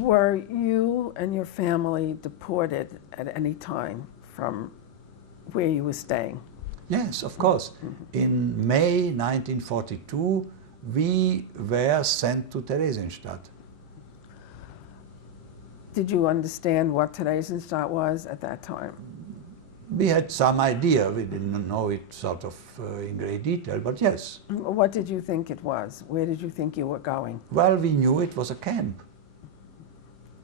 Were you and your family deported at any time from where you were staying? Yes, of course. In May 1942, we were sent to Theresienstadt. Did you understand what Theresienstadt was at that time? We had some idea, we didn't know it sort of in great detail, but yes. What did you think it was? Where did you think you were going? Well, we knew it was a camp.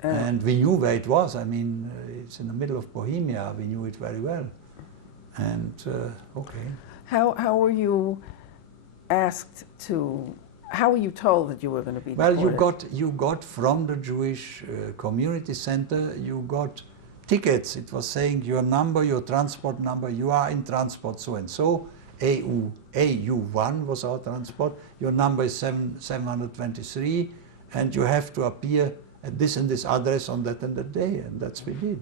And we knew where it was. I mean, it's in the middle of Bohemia. We knew it very well. And, okay. How were you asked to, how were you told that you were going to be deported? Well, you got from the Jewish community center, you got tickets. It was saying your number, your transport number, you are in transport so-and-so. AU1 was our transport. Your number is 723, and you have to appear at this and this address on that and that day, and that's what we did.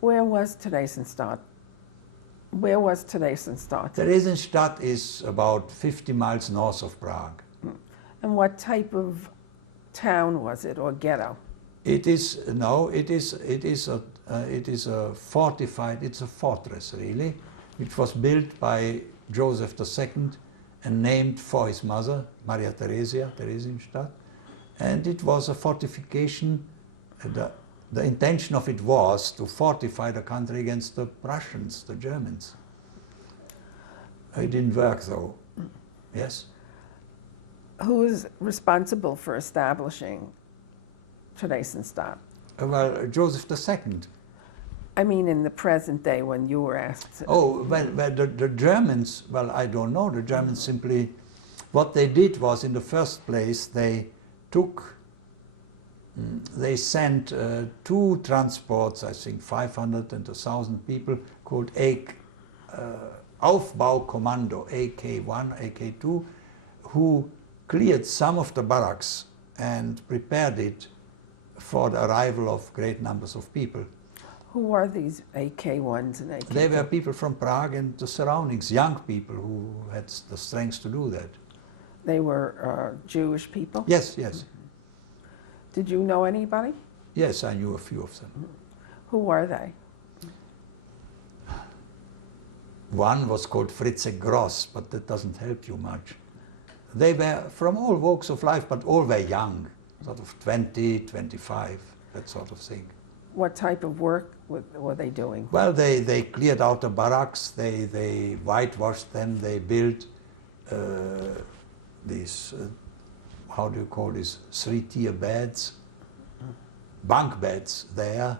Where was Theresienstadt? Where was Theresienstadt? Theresienstadt is about 50 miles north of Prague. And what type of town was it, or ghetto? It is a fortified. It's a fortress, really, which was built by Joseph II and named for his mother, Maria Theresia, Theresienstadt. And it was a fortification. The intention of it was to fortify the country against the Prussians, the Germans. It didn't work, though. Yes? Who is responsible for establishing Theresienstadt? Well, Joseph II. I mean, in the present day when you were asked to... Oh, well, the Germans, well, I don't know. The Germans simply, what they did was, in the first place, they sent two transports, I think 500 and 1,000 people, called Aufbaukommando, AK1, AK2, who cleared some of the barracks and prepared it for the arrival of great numbers of people. Who are these AK1s and AK2s? They were people from Prague and the surroundings, young people who had the strength to do that. They were Jewish people? Yes, yes. Did you know anybody? Yes, I knew a few of them. Who were they? One was called Fritze Gross, but that doesn't help you much. They were from all walks of life, but all were young, sort of 20, 25, that sort of thing. What type of work were they doing? Well, they cleared out the barracks, they whitewashed them, they built these, how do you call this, three-tier beds, bunk beds there,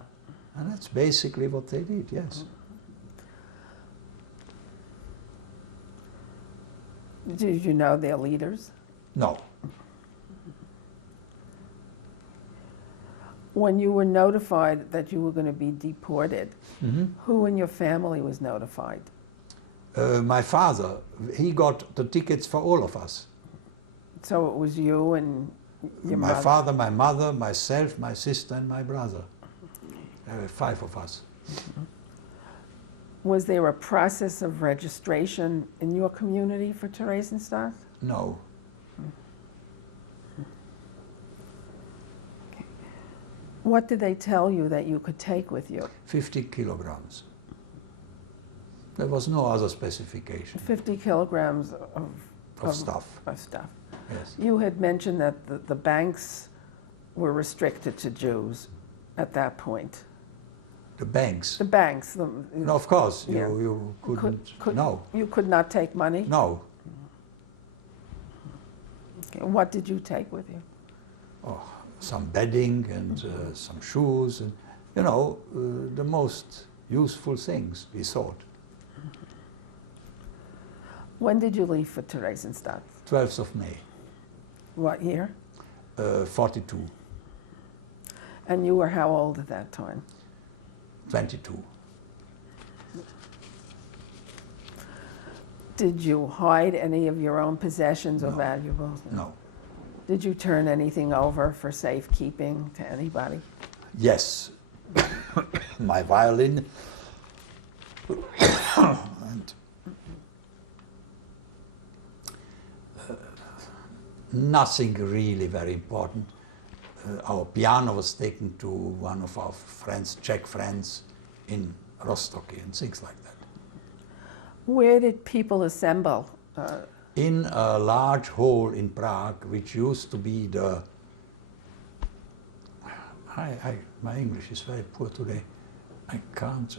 and that's basically what they did, yes. Did you know their leaders? No. When you were notified that you were going to be deported, who in your family was notified? My father, he got the tickets for all of us. So it was you and your mother? My father, my mother, myself, my sister, and my brother. There were 5 of us. Was there a process of registration in your community for Theresienstadt? No. Okay. What did they tell you that you could take with you? 50 kilograms. There was no other specification. 50 kilograms of stuff. Of stuff. Yes. You had mentioned that the banks were restricted to Jews at that point. The banks? The banks. No, of course. Yeah. You couldn't. No. You could not take money? No. Okay. What did you take with you? Oh, some bedding and some shoes, and you know, the most useful things, we thought. When did you leave for Theresienstadt? 12th of May. What year? 42. And you were how old at that time? 22. Did you hide any of your own possessions or No. valuables? No. Did you turn anything over for safekeeping to anybody? Yes. My violin and nothing really very important. our piano was taken to one of our friends, Czech friends, in Rostock and things like that. Where did people assemble? In a large hall in Prague, which used to be the... my English is very poor today. I can't...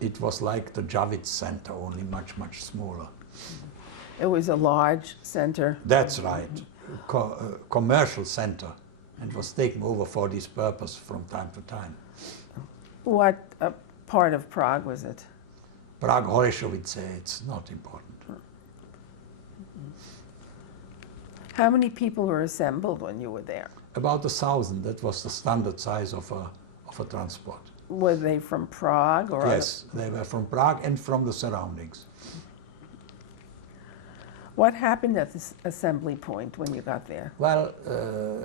It was like the Javits Center, only much, much smaller. It was a large center. That's right. Commercial center, and was taken over for this purpose from time to time. What part of Prague was it? Prague, Holešovice, it's not important. How many people were assembled when you were there? About 1,000, that was the standard size of a transport. Were they from Prague or? Yes, they were from Prague and from the surroundings. What happened at this assembly point when you got there? Well,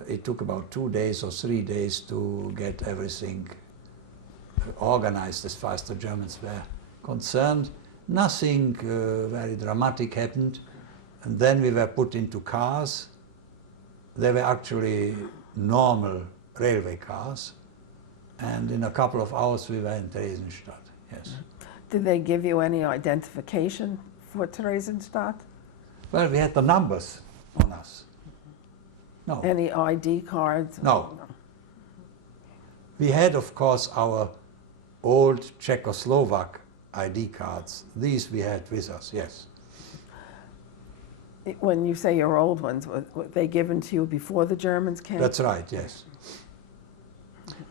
it took about 2 days or 3 days to get everything organized as far as the Germans were concerned. Nothing very dramatic happened, and then we were put into cars. They were actually normal railway cars, and in a couple of hours we were in Theresienstadt, yes. Did they give you any identification for Theresienstadt? Well, we had the numbers on us. No. Any ID cards? No. We had, of course, our old Czechoslovak ID cards. These we had with us, yes. When you say your old ones, were they given to you before the Germans came? That's right, yes.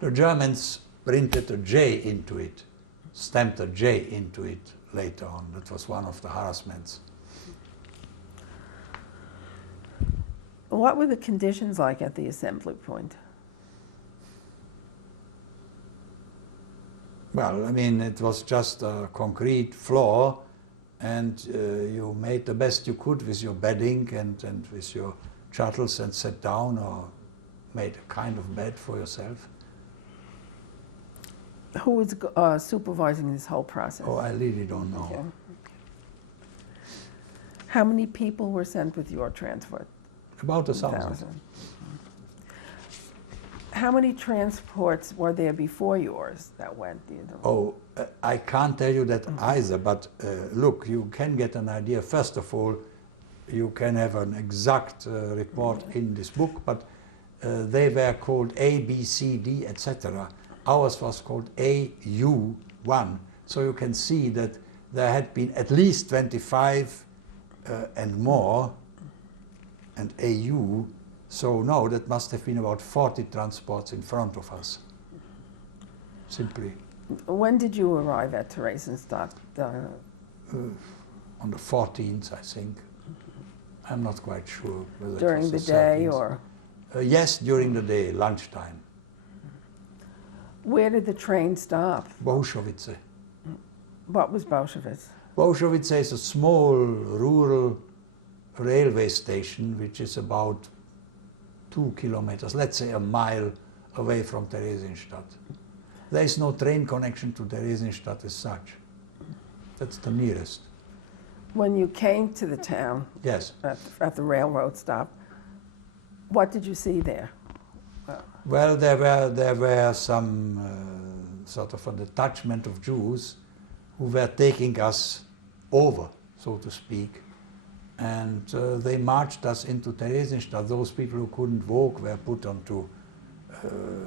The Germans printed a J into it, stamped a J into it later on. That was one of the harassments. What were the conditions like at the assembly point? Well, I mean, it was just a concrete floor, and you made the best you could with your bedding and with your chattels, and sat down or made a kind of bed for yourself. Who was supervising this whole process? Oh, I really don't know. Okay. How many people were sent with your transport? About 1,000. How many transports were there before yours that went? Do you know? Oh, I can't tell you that either, but look, you can get an idea. First of all, you can have an exact report in this book, but they were called A, B, C, D, etc. Ours was called AU1, so you can see that there had been at least 25 and more, and AU, so no, that must have been about 40 transports in front of us, simply. When did you arrive at Theresienstadt? On the 14th, I think. I'm not quite sure whether During it was the day 13th. or? Yes, during the day, lunchtime. Where did the train stop? Bohušovice. What was Bohušovice? Bohušovice is a small rural railway station which is about 2 kilometers, let's say a mile away from Theresienstadt. There is no train connection to Theresienstadt as such. That's the nearest. When you came to the town, Yes. at the railroad stop, what did you see there? Well, there were some sort of a detachment of Jews who were taking us over, so to speak, and they marched us into Theresienstadt. Those people who couldn't walk were put onto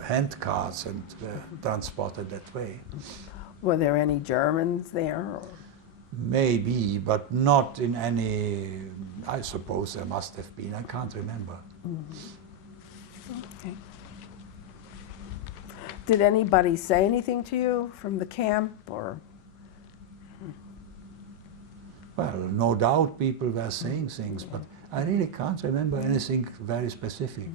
hand cars and were transported that way. Were there any Germans there? Or? Maybe, but not in any, I suppose there must have been, I can't remember. Mm-hmm. Okay. Did anybody say anything to you from the camp, or? Well, no doubt people were saying things, but I really can't remember anything very specific.